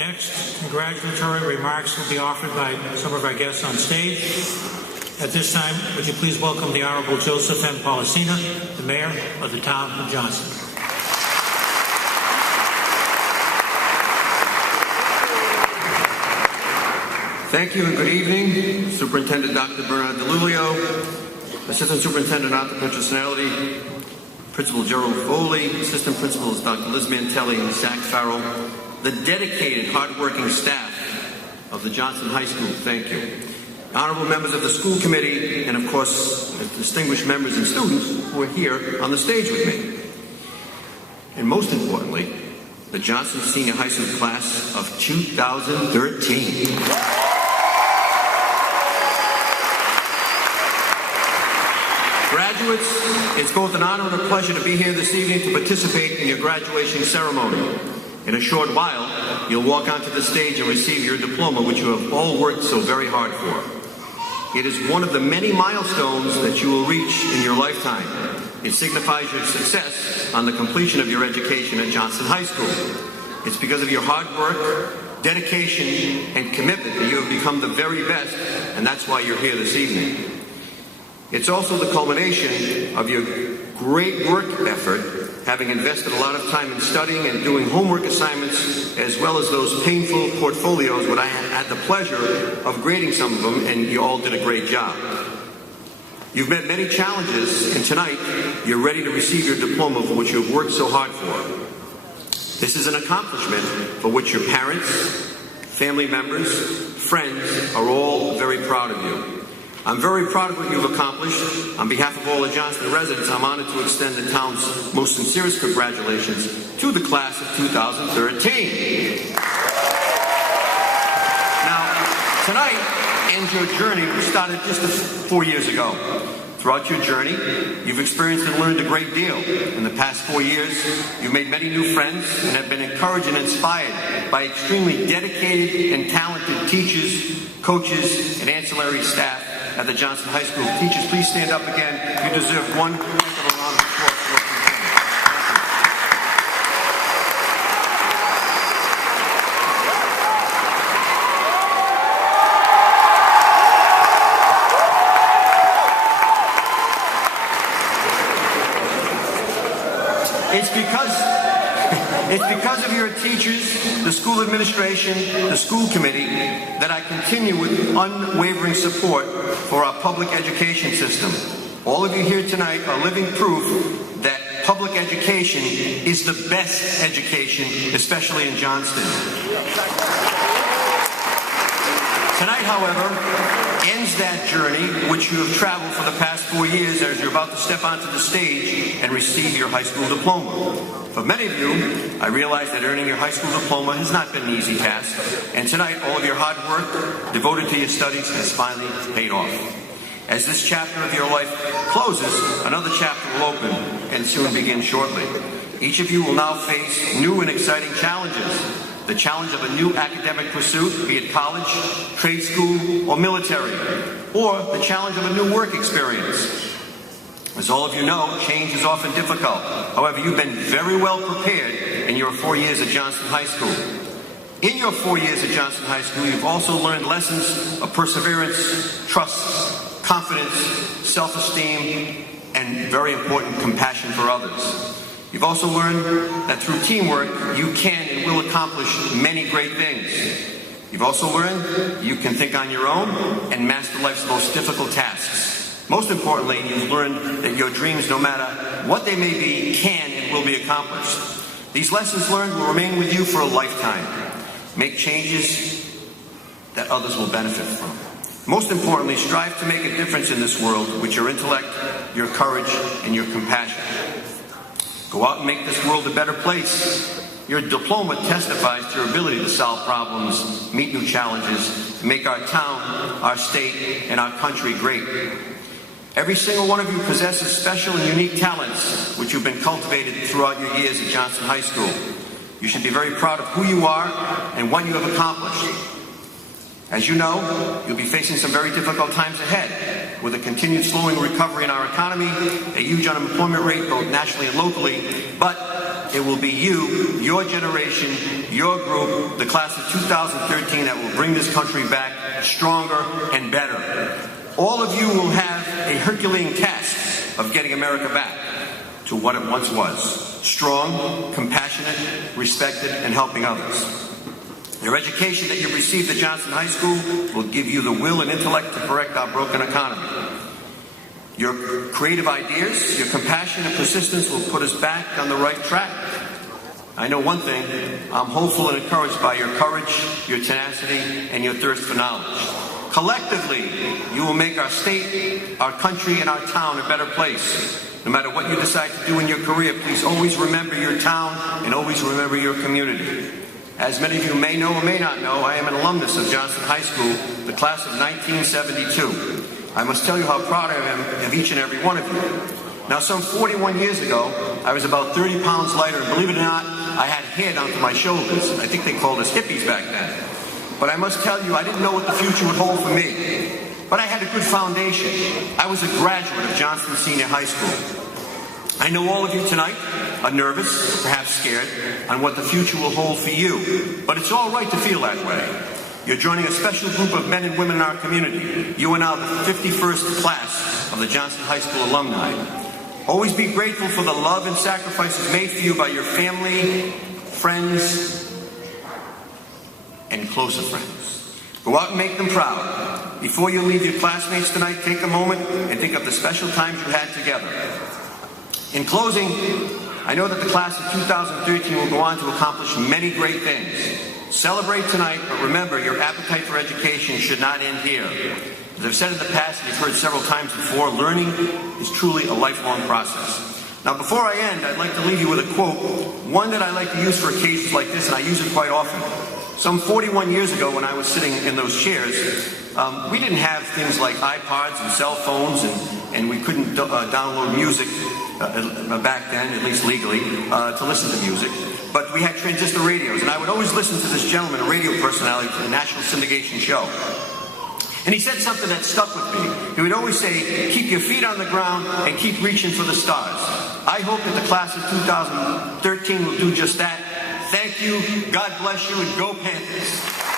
Next, congratulatory remarks will be offered by some of our guests on stage. At this time, would you please welcome the Honorable Joseph M. Polisena, the Mayor of the town of Johnston. Thank you and good evening. Superintendent Dr. Bernard DeLulio, Assistant Superintendent Arthur Petronelli, Principal Gerry Foley, Assistant Principals Dr. Liz Mantelli and Zach Farrell, the dedicated, hardworking staff of the Johnston High School, thank you. Honorable members of the school committee, and of course, distinguished members and students who are here on the stage with me. And most importantly, the Johnston Senior High School Class of 2013. Graduates, it's both an honor and a pleasure to be here this evening to participate in your graduation ceremony. In a short while, you'll walk onto the stage and receive your diploma, which you have all worked so very hard for. It is one of the many milestones that you will reach in your lifetime. It signifies your success on the completion of your education at Johnston High School. It's because of your hard work, dedication, and commitment that you have become the very best, and that's why you're here this evening. It's also the culmination of your great work effort, having invested a lot of time in studying and doing homework assignments, as well as those painful portfolios, when I had the pleasure of grading some of them, and you all did a great job. You've met many challenges, and tonight you're ready to receive your diploma for which you've worked so hard for. This is an accomplishment for which your parents, family members, friends are all very proud of you. I'm very proud of what you've accomplished. On behalf of all the Johnston residents, I'm honored to extend the town's most sincerest congratulations to the class of 2013. Now, tonight ends your journey, which started just 4 years ago. Throughout your journey, you've experienced and learned a great deal. In the past 4 years, you've made many new friends and have been encouraged and inspired by extremely dedicated and talented teachers, coaches, and ancillary staff at the Johnston High School. Teachers, please stand up again. You deserve one round of applause for what you've done. It's because of your teachers, the school administration, the school committee, that I continue with unwavering support for our public education system. All of you here tonight are living proof that public education is the best education, especially in Johnston. Tonight, however, ends that journey which you have traveled for the past 4 years as you're about to step onto the stage and receive your high school diploma. For many of you, I realize that earning your high school diploma has not been an easy task, and tonight all of your hard work devoted to your studies has finally paid off. As this chapter of your life closes, another chapter will open and soon begin shortly. Each of you will now face new and exciting challenges. The challenge of a new academic pursuit, be it college, trade school, or military, or the challenge of a new work experience. As all of you know, change is often difficult. However, you've been very well prepared in your 4 years at Johnston High School. In your 4 years at Johnston High School, you've also learned lessons of perseverance, trust, confidence, self-esteem, and very important, compassion for others. You've also learned that through teamwork, you can and will accomplish many great things. You've also learned you can think on your own and master life's most difficult tasks. Most importantly, you've learned that your dreams, no matter what they may be, can and will be accomplished. These lessons learned will remain with you for a lifetime. Make changes that others will benefit from. Most importantly, strive to make a difference in this world with your intellect, your courage, and your compassion. Go out and make this world a better place. Your diploma testifies to your ability to solve problems, meet new challenges, and make our town, our state, and our country great. Every single one of you possesses special and unique talents which have been cultivated throughout your years at Johnston High School. You should be very proud of who you are and what you have accomplished. As you know, you'll be facing some very difficult times ahead, with a continued slowing recovery in our economy, a huge unemployment rate both nationally and locally, but it will be you, your generation, your group, the class of 2013 that will bring this country back stronger and better. All of you will have a Herculean task of getting America back to what it once was. Strong, compassionate, respected, and helping others. Your education that you received at Johnston High School will give you the will and intellect to correct our broken economy. Your creative ideas, your compassion and persistence will put us back on the right track. I know one thing, I'm hopeful and encouraged by your courage, your tenacity, and your thirst for knowledge. Collectively, you will make our state, our country, and our town a better place. No matter what you decide to do in your career, please always remember your town and always remember your community. As many of you may know or may not know, I am an alumnus of Johnston High School, the class of 1972. I must tell you how proud I am of each and every one of you. Now, some 41 years ago, I was about 30 pounds lighter, and believe it or not, I had hair down to my shoulders. I think they called us hippies back then. But I must tell you, I didn't know what the future would hold for me. But I had a good foundation. I was a graduate of Johnston Senior High School. I know all of you tonight are nervous, perhaps scared, on what the future will hold for you. But it's all right to feel that way. You're joining a special group of men and women in our community. You are now the 51st class of the Johnston High School alumni. Always be grateful for the love and sacrifices made for you by your family, friends, and closer friends. Go out and make them proud. Before you leave your classmates tonight, take a moment and think of the special times you had together. In closing, I know that the class of 2013 will go on to accomplish many great things. Celebrate tonight, but remember, your appetite for education should not end here. As I've said in the past, and you've heard several times before, learning is truly a lifelong process. Now, before I end, I'd like to leave you with a quote, one that I like to use for occasions like this, and I use it quite often. Some 41 years ago, when I was sitting in those chairs, we didn't have things like iPods and cell phones, and we couldn't download music back then, at least legally, to listen to music. But we had transistor radios, and I would always listen to this gentleman, a radio personality for the national syndication show. And he said something that stuck with me. He would always say, keep your feet on the ground and keep reaching for the stars. I hope that the class of 2013 will do just that. Thank you, God bless you, and go Panthers.